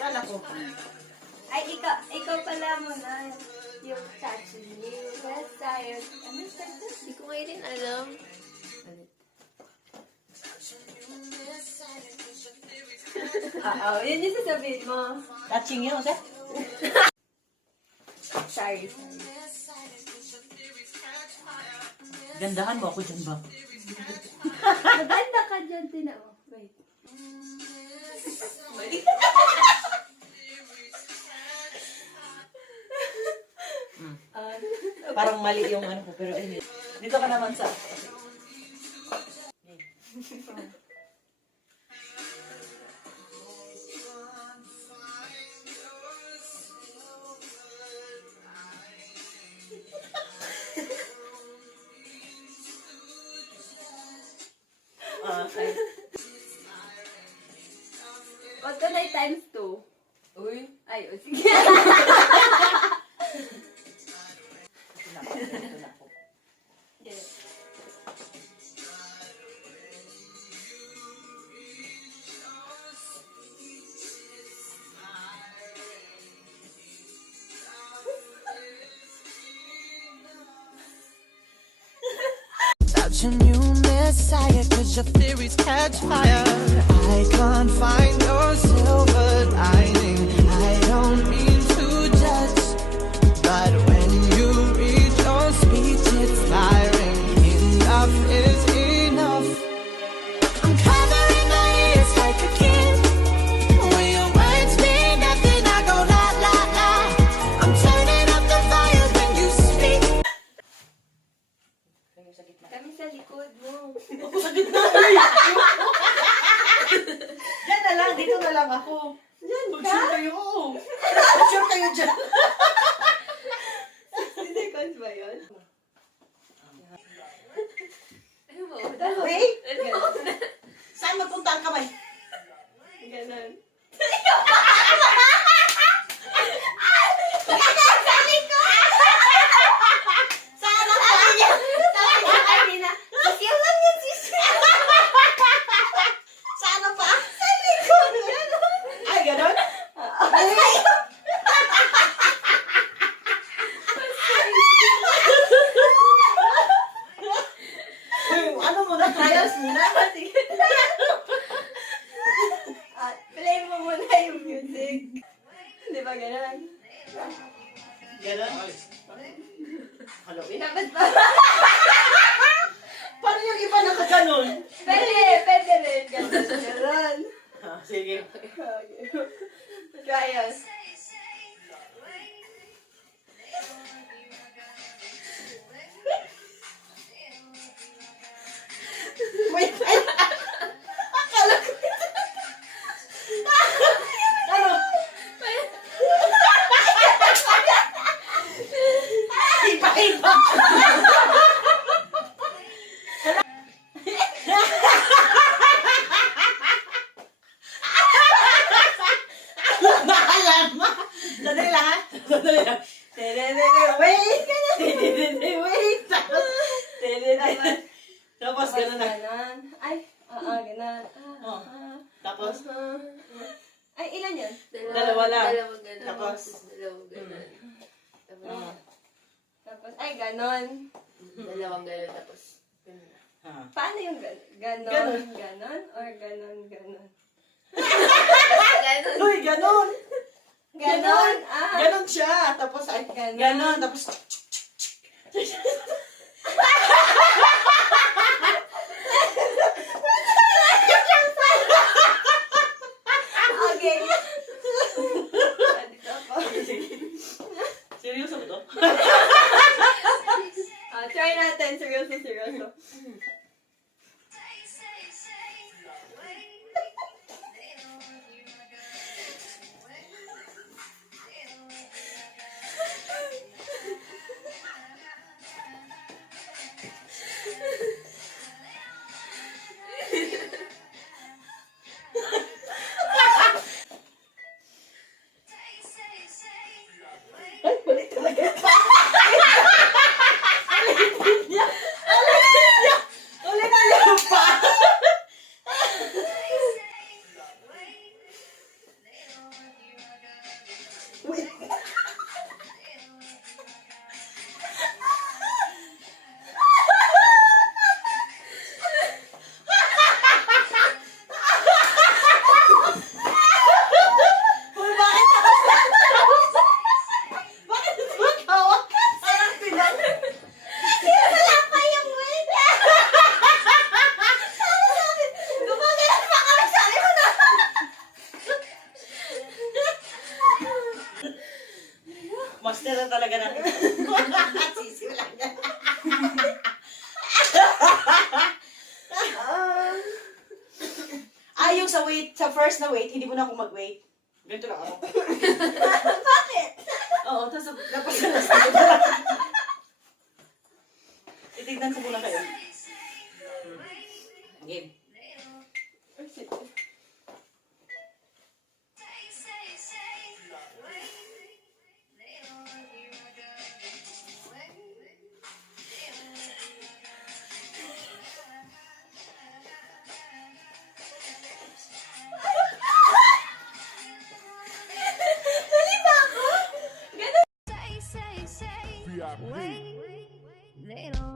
Kala ko. Ay, ikaw pala mo na. Yung touching you, best tayo. Ano sa ito? Hindi ko ngayon din alam. Oo, yun yung sasabihin mo. Touching you, sir? Sorry. Gandahan mo ako dyan ba? Maganda ka dyan din ako. Wait. Parang mali yung ano ko, pero anyway. Dito ka naman sa... Okay. Wag ka na times 2. Uy. Ay, o sige. Ito na ako. Ito na ako. Yes. Such a new messiah, cause your theories catch fire. I can't find your silver lining. I don't mean to judge, but when you read your speech, it's firing. Enough is enough. I'm covering my ears like a kid. When your words mean nothing, I go la la la. I'm turning up the fire when you speak. Kami sa likod mo. Ako sa gitna. Diyan na lang, dito na lang ako. Diyan, mag-sure kayo. Mag-sure kayo dyan. Seconds ba yun? Ano mo? Wait! Ano mo? Saan magpunta ang kamay? Ganon. Saan ang kamay niya? Sabi na, pasiyaw lang yan sis. Saan ang paa? Sa likod. Ay, ganon? Uy, ano mo na? Ayos mo na. Sige. Play mo muna yung music. Di ba ganon? Ganon? Hello, eh? Dapat ba? Paano yung iba nakaganon? Pwede rin. Ganon. Sige. Okay. Try us. Wait, ay! Akala ko. Ano? Iba-iba. Naalama. Sandali lang, ha? Sandali lang. Wait! Wait! Tapos gano'n na. Ganon. Ay, ganon. Oh. Tapos? Ay, ilan yun? Dalawa lang. Dalawang ganun. Tapos? Dalawang ganun. Tapos, Oh. Tapos, ay, ganon. dalawang ganun. Tapos, ganun na. Paano yung ganon? Ganon. Ganon? Or ganon, ganon? Ganun. Uy, gano'n! Ganon? Ganon siya. Tapos, ay, Ganon. ganon. Tapos, Okay. Dito ako. seryoso ba to? Try natin. Seryoso. na talaga natin. Sisiw lang yan. Yung sa wait, sa first na wait, hindi mo na ako mag-wait. Ganito lang ako. Bakit? Oo, tapos dapat titignan ko muna kayo. Game. Wait, they don't